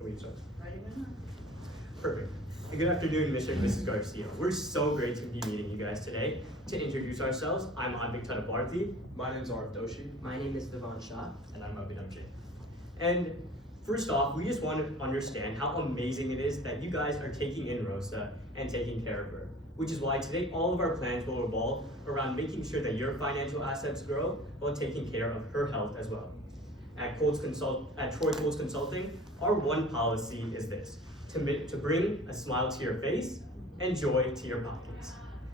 Can we start? Ready when not. Perfect. Good afternoon, Mr. and Mrs. Garcia. We're so great to be meeting you guys today. To introduce ourselves, I'm Advik Tadabarthi. My name is Arif Doshi. My name is Vivan Shah. And I'm Abhinav Jain. And first off, we just want to understand how amazing it is that you guys are taking in Rosa and taking care of her. Which is why today all of our plans will revolve around making sure that your financial assets grow while taking care of her health as well. At Troy Colts Consulting, our one policy is this: to bring a smile to your face and joy to your pockets.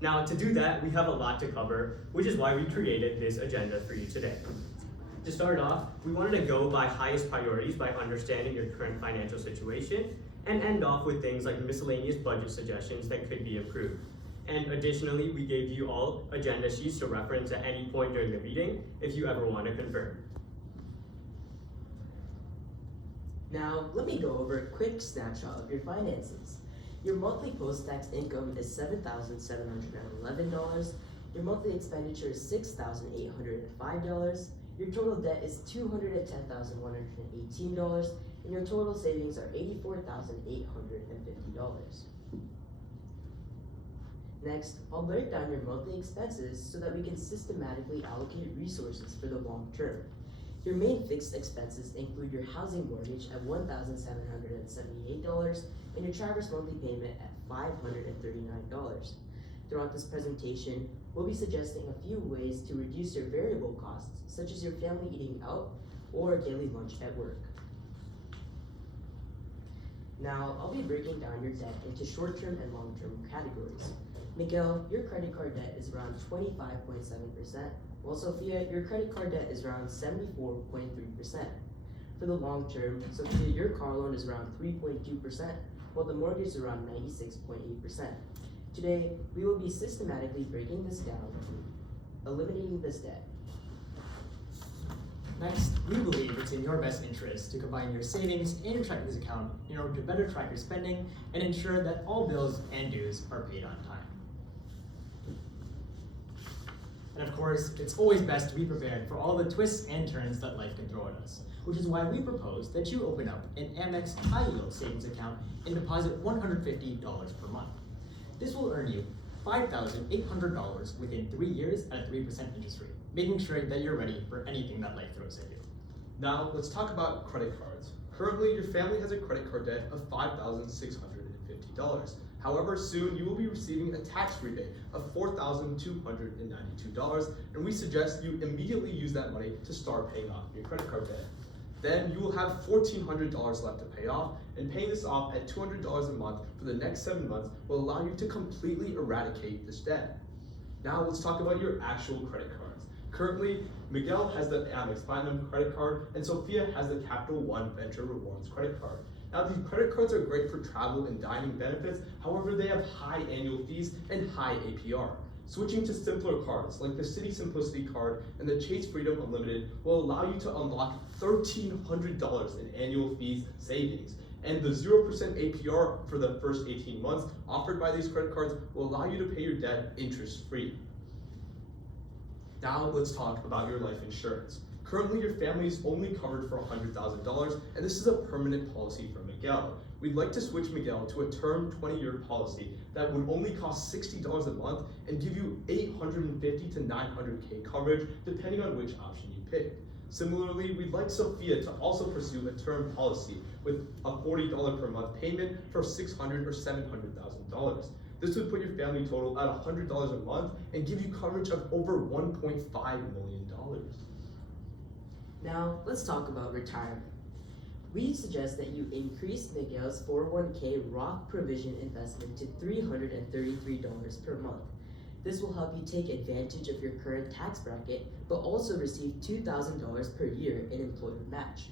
Now, to do that, we have a lot to cover, which is why we created this agenda for you today. To start off, we wanted to go by highest priorities by understanding your current financial situation and end off with things like miscellaneous budget suggestions that could be improved. And additionally, we gave you all agenda sheets to reference at any point during the meeting if you ever want to confirm. Now, let me go over a quick snapshot of your finances. Your monthly post-tax income is $7,711. Your monthly expenditure is $6,805. Your total debt is $210,118, and your total savings are $84,850. Next, I'll break down your monthly expenses so that we can systematically allocate resources for the long term. Your main fixed expenses include your housing mortgage at $1,778 and your Traverse monthly payment at $539. Throughout this presentation, we'll be suggesting a few ways to reduce your variable costs, such as your family eating out or daily lunch at work. Now, I'll be breaking down your debt into short-term and long-term categories. Miguel, your credit card debt is around 25.7%, while Sophia, your credit card debt is around 74.3%. For the long term, Sophia, your car loan is around 3.2%, while the mortgage is around 96.8%. Today, we will be systematically breaking this down, eliminating this debt. Next, we believe it's in your best interest to combine your savings and your checkings account in order to better track your spending and ensure that all bills and dues are paid on time. And of course, it's always best to be prepared for all the twists and turns that life can throw at us, which is why we propose that you open up an Amex high yield savings account and deposit $150 per month. This will earn you $5,800 within 3 years at a 3% interest rate, making sure that you're ready for anything that life throws at you. Now, let's talk about credit cards. Currently, your family has a credit card debt of $5,650. However, soon you will be receiving a tax rebate of $4,292, and we suggest you immediately use that money to start paying off your credit card debt. Then you will have $1,400 left to pay off, and paying this off at $200 a month for the next 7 months will allow you to completely eradicate this debt. Now let's talk about your actual credit cards. Currently, Miguel has the Amex Platinum credit card, and Sophia has the Capital One Venture Rewards credit card. Now, these credit cards are great for travel and dining benefits, however, they have high annual fees and high APR. Switching to simpler cards, like the Citi Simplicity card and the Chase Freedom Unlimited, will allow you to unlock $1,300 in annual fees savings. And the 0% APR for the first 18 months offered by these credit cards will allow you to pay your debt interest-free. Now, let's talk about your life insurance. Currently, your family is only covered for $100,000, and this is a permanent policy for Miguel. We'd like to switch Miguel to a term 20-year policy that would only cost $60 a month and give you $850 to $900K coverage, depending on which option you pick. Similarly, we'd like Sophia to also pursue a term policy with a $40 per month payment for $600,000 or $700,000. This would put your family total at $100 a month and give you coverage of over $1.5 million. Now, let's talk about retirement. We suggest that you increase Miguel's 401k Roth provision investment to $333 per month. This will help you take advantage of your current tax bracket, but also receive $2,000 per year in employer match.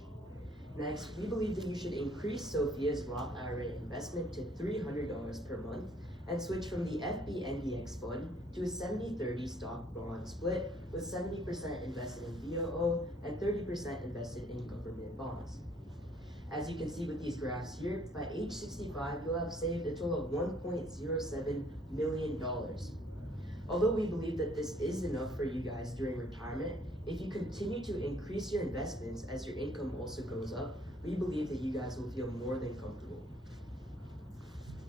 Next, we believe that you should increase Sophia's Roth IRA investment to $300 per month and switch from the FBNDX fund to a 70-30 stock bond split with 70% invested in VOO and 30% invested in government bonds. As you can see with these graphs here, by age 65, you'll have saved a total of $1.07 million. Although we believe that this is enough for you guys during retirement, if you continue to increase your investments as your income also goes up, we believe that you guys will feel more than comfortable.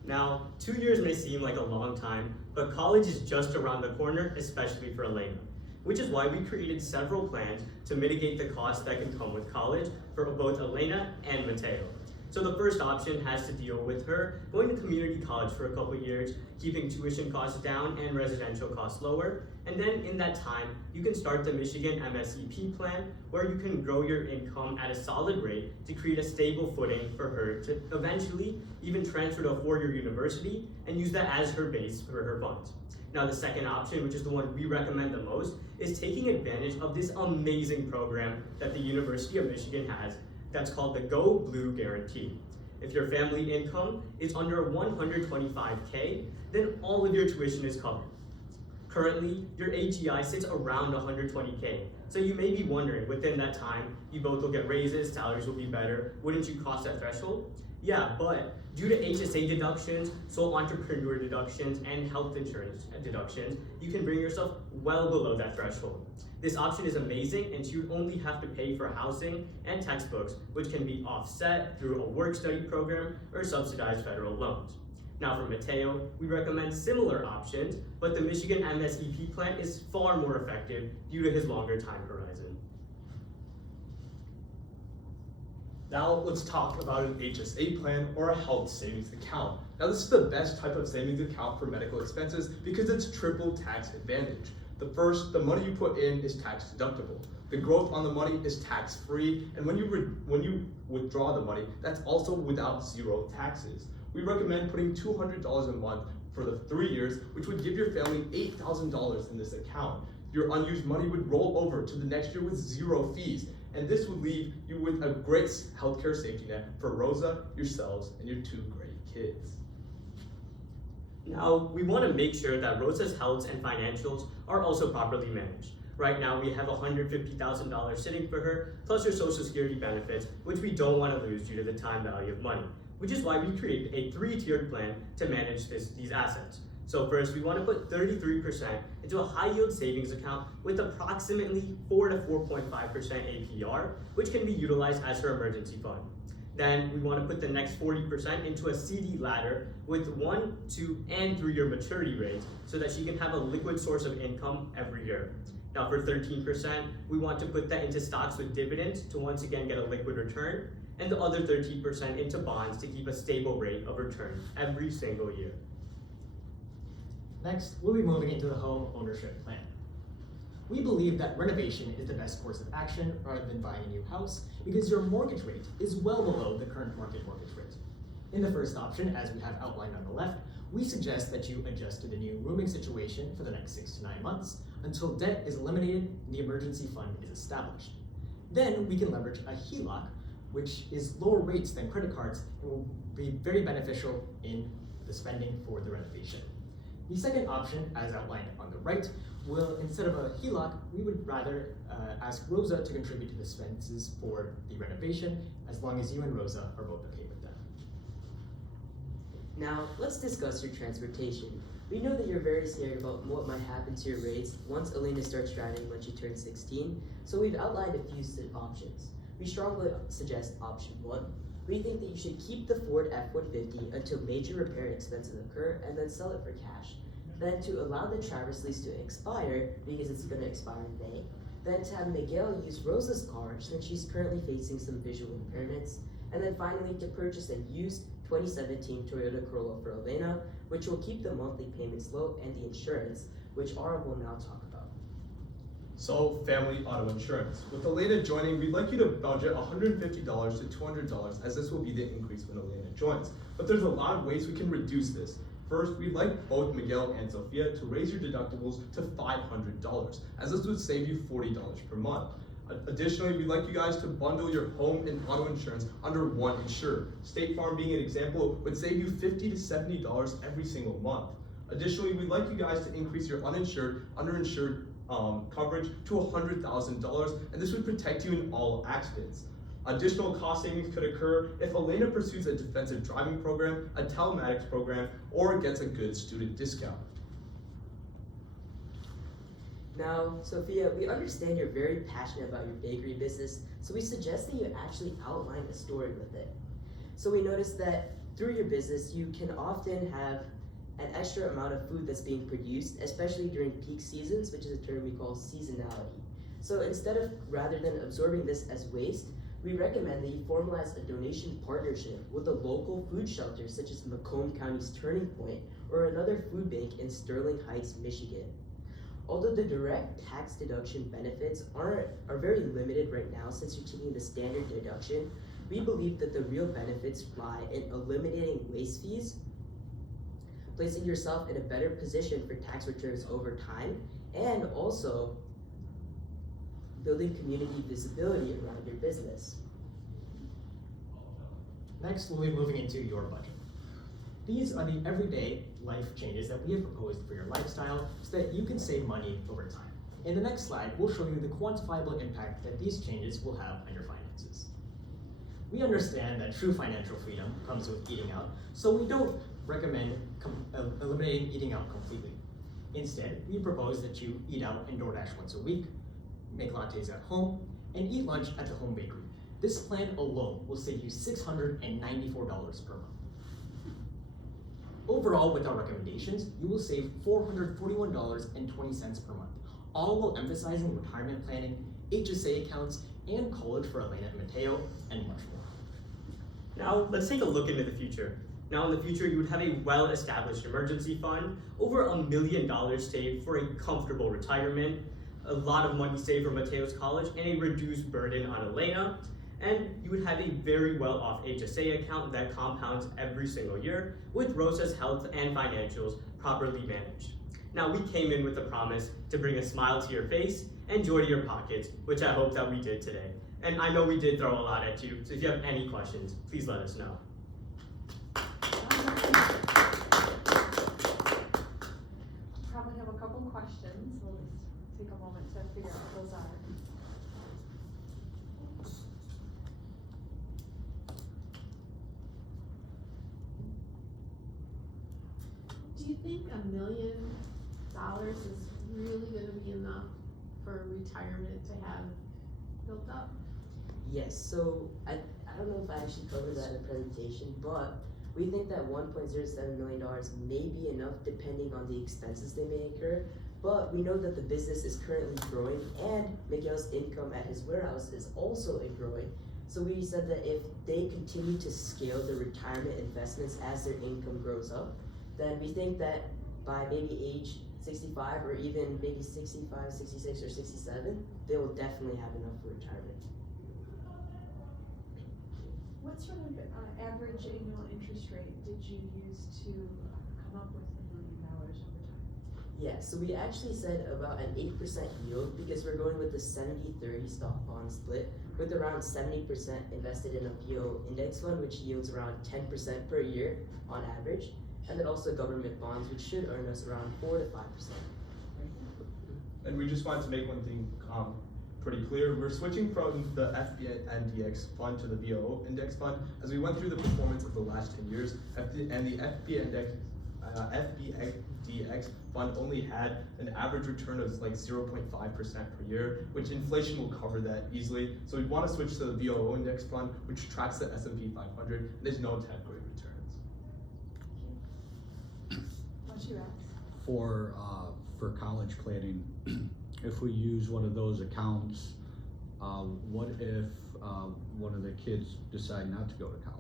Now, 2 years may seem like a long time, but college is just around the corner, especially for Elena, which is why we created several plans to mitigate the costs that can come with college for both Elena and Mateo. So the first option has to deal with her going to community college for a couple years, keeping tuition costs down and residential costs lower. And then in that time, you can start the Michigan MSEP plan, where you can grow your income at a solid rate to create a stable footing for her to eventually even transfer to a four-year university and use that as her base for her funds. Now the second option, which is the one we recommend the most, is taking advantage of this amazing program that the University of Michigan has that's called the Go Blue Guarantee. If your family income is under $125K, then all of your tuition is covered. Currently, your AGI sits around $120K. So you may be wondering, within that time, you both will get raises, salaries will be better. Wouldn't you cross that threshold? Yeah, but due to HSA deductions, sole entrepreneur deductions, and health insurance deductions, you can bring yourself well below that threshold. This option is amazing, and you only have to pay for housing and textbooks, which can be offset through a work-study program or subsidized federal loans. Now for Mateo, we recommend similar options, but the Michigan MSEP plan is far more effective due to his longer time horizon. Now let's talk about an HSA plan or a health savings account. Now this is the best type of savings account for medical expenses because it's triple tax advantage. The money you put in is tax deductible. The growth on the money is tax free, and when you withdraw the money, that's also without zero taxes. We recommend putting $200 a month for the 3 years, which would give your family $8,000 in this account. Your unused money would roll over to the next year with zero fees, and this would leave you with a great healthcare safety net for Rosa, yourselves, and your 2 great kids. Now, we want to make sure that Rosa's health and financials are also properly managed. Right now, we have $150,000 sitting for her, plus her Social Security benefits, which we don't want to lose due to the time value of money, which is why we created a 3-tiered plan to manage these assets. So first, we want to put 33% into a high-yield savings account with approximately 4 to 4.5% APR, which can be utilized as her emergency fund. Then we want to put the next 40% into a CD ladder with 1, 2, and 3-year maturity rates so that she can have a liquid source of income every year. Now for 13%, we want to put that into stocks with dividends to once again get a liquid return, and the other 13% into bonds to keep a stable rate of return every single year. Next, we'll be moving into the home ownership plan. We believe that renovation is the best course of action rather than buying a new house because your mortgage rate is well below the current market mortgage rate. In the first option, as we have outlined on the left, we suggest that you adjust to the new rooming situation for the next 6 to 9 months until debt is eliminated and the emergency fund is established. Then we can leverage a HELOC, which is lower rates than credit cards and will be very beneficial in the spending for the renovation. The second option, as outlined on the right, will, instead of a HELOC, we would rather ask Rosa to contribute to the expenses for the renovation, as long as you and Rosa are both okay with that. Now, let's discuss your transportation. We know that you're very scared about what might happen to your rates once Elena starts driving when she turns 16, so we've outlined a few options. We strongly suggest option 1. We think that you should keep the Ford F-150 until major repair expenses occur and then sell it for cash. Then to allow the Traverse lease to expire, because it's going to expire in May. Then to have Miguel use Rosa's car since she's currently facing some visual impairments. And then finally to purchase a used 2017 Toyota Corolla for Elena, which will keep the monthly payments low and the insurance, which Ara will now talk about. So, family auto insurance. With Elena joining, we'd like you to budget $150 to $200 as this will be the increase when Elena joins. But there's a lot of ways we can reduce this. First, we'd like both Miguel and Sophia to raise your deductibles to $500, as this would save you $40 per month. Additionally, we'd like you guys to bundle your home and auto insurance under one insurer. State Farm being an example would save you $50 to $70 every single month. Additionally, we'd like you guys to increase your underinsured coverage to $100,000, and this would protect you in all accidents. Additional cost savings could occur if Elena pursues a defensive driving program, a telematics program, or gets a good student discount. Now, Sophia, we understand you're very passionate about your bakery business, So we suggest that you actually outline a story with it. So we noticed that through your business, you can often have an extra amount of food that's being produced, especially during peak seasons, which is a term we call seasonality. So instead of, rather than absorbing this as waste, we recommend that you formalize a donation partnership with a local food shelter such as Macomb County's Turning Point or another food bank in Sterling Heights, Michigan. Although the direct tax deduction benefits are very limited right now since you're taking the standard deduction, we believe that the real benefits lie in eliminating waste fees, placing yourself in a better position for tax returns over time, and also building community visibility around your business. Next, we'll be moving into your budget. These are the everyday life changes that we have proposed for your lifestyle so that you can save money over time. In the next slide, we'll show you the quantifiable impact that these changes will have on your finances. We understand that true financial freedom comes with eating out, so we don't recommend eliminating eating out completely. Instead, we propose that you eat out in DoorDash once a week, make lattes at home, and eat lunch at the home bakery. This plan alone will save you $694 per month. Overall, with our recommendations, you will save $441.20 per month, all while emphasizing retirement planning, HSA accounts, and college for Elena and Mateo, and much more. Now, let's take a look into the future. Now, in the future, you would have a well-established emergency fund, over $1 million saved for a comfortable retirement, a lot of money saved for Mateo's college, and a reduced burden on Elena. And you would have a very well-off HSA account that compounds every single year with Rosa's health and financials properly managed. Now, we came in with a promise to bring a smile to your face and joy to your pockets, which I hope that we did today. And I know we did throw a lot at you, so if you have any questions, please let us know. Probably have a couple questions. We'll just take a moment to figure out what those are. Do you think $1 million is really gonna be enough for retirement to have built up? Yes, so I don't know if I actually covered that in the presentation, but we think that $1.07 million may be enough depending on the expenses they may incur, but we know that the business is currently growing and Miguel's income at his warehouse is also growing. So we said that if they continue to scale their retirement investments as their income grows up, then we think that by maybe age 65 or even maybe 65, 66, or 67, they will definitely have enough for retirement. What sort of average annual interest rate did you use to come up with $1 million over time? Yeah, so we actually said about an 8% yield because we're going with the 70-30 stock bond split with around 70% invested in a PO index fund, which yields around 10% per year on average, and then also government bonds, which should earn us around 4 to 5%. And we just wanted to make one thing pretty clear. We're switching from the FBNDX fund to the VOO index fund. As we went through the performance of the last 10 years, and the FBNDX fund only had an average return of like 0.5% per year, which inflation will cover that easily. So we want to switch to the VOO index fund, which tracks the S&P 500 and is known to have great returns. What you ask? For college planning, if we use one of those accounts, what if one of the kids decide not to go to college?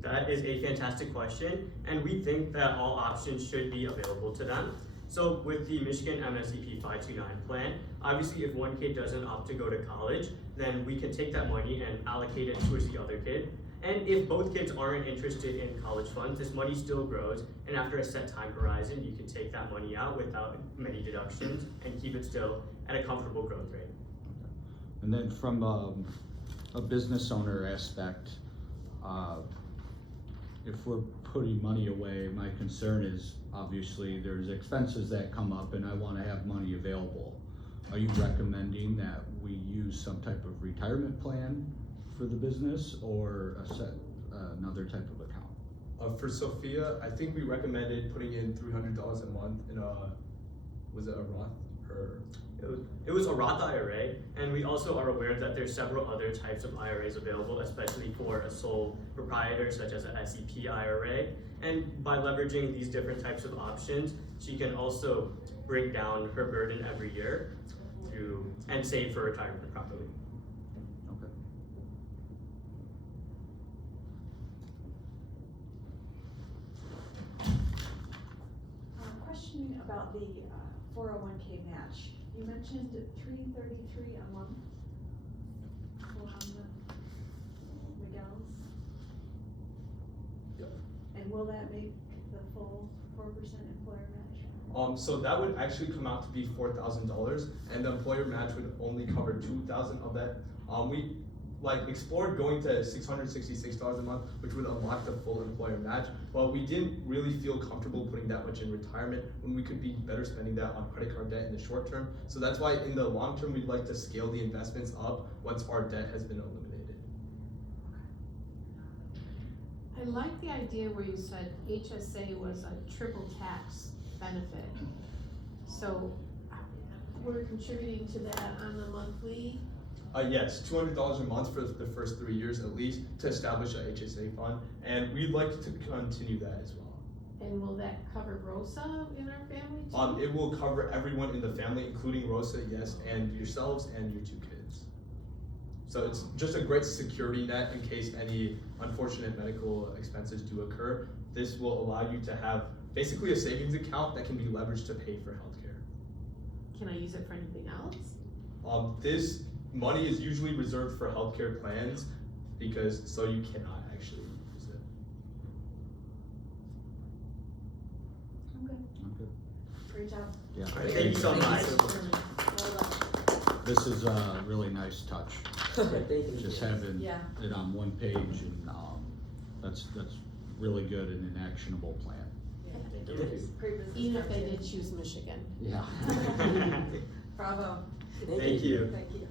That is a fantastic question, and we think that all options should be available to them. So with the Michigan MSEP 529 plan, obviously if one kid doesn't opt to go to college, then we can take that money and allocate it towards the other kid. And if both kids aren't interested in college funds, this money still grows, and after a set time horizon, you can take that money out without many deductions and keep it still at a comfortable growth rate. And then from a business owner aspect, if we're putting money away, my concern is obviously there's expenses that come up and I want to have money available. Are you recommending that we use some type of retirement plan for the business or another type of account? For Sophia, I think we recommended putting in $300 a month in a, was it a Roth or? It was a Roth IRA, and we also are aware that there's several other types of IRAs available, especially for a sole proprietor, such as a SEP IRA. And by leveraging these different types of options, she can also bring down her burden every year and save for retirement properly. Okay. Questioning about the 401k match. You mentioned $333 a month for the Miguel's. Yep. And will that make the full 4% employer match? So that would actually come out to be $4,000, and the employer match would only cover $2,000 of that. We explored going to $666 a month, which would unlock the full employer match, but we didn't really feel comfortable putting that much in retirement when we could be better spending that on credit card debt in the short term. So that's why in the long term, we'd like to scale the investments up once our debt has been eliminated. I like the idea where you said HSA was a triple tax benefit. So we're contributing to that on the monthly. Yes, $200 a month for the first 3 years at least to establish a HSA fund, and we'd like to continue that as well. And will that cover Rosa in our family too? It will cover everyone in the family, including Rosa, yes, and yourselves and your 2 kids. So it's just a great security net in case any unfortunate medical expenses do occur. This will allow you to have basically a savings account that can be leveraged to pay for healthcare. Can I use it for anything else? This money is usually reserved for healthcare plans so you cannot actually use it. Okay, Okay. great job. Yeah. All right, thank you so much. Well done. This is a really nice touch, Thank you. just having Yeah. it on one page, and that's really good and an actionable plan. Thank you. Great business. Even if they strategy. did choose Michigan. Yeah. Bravo. Thank you. Thank you.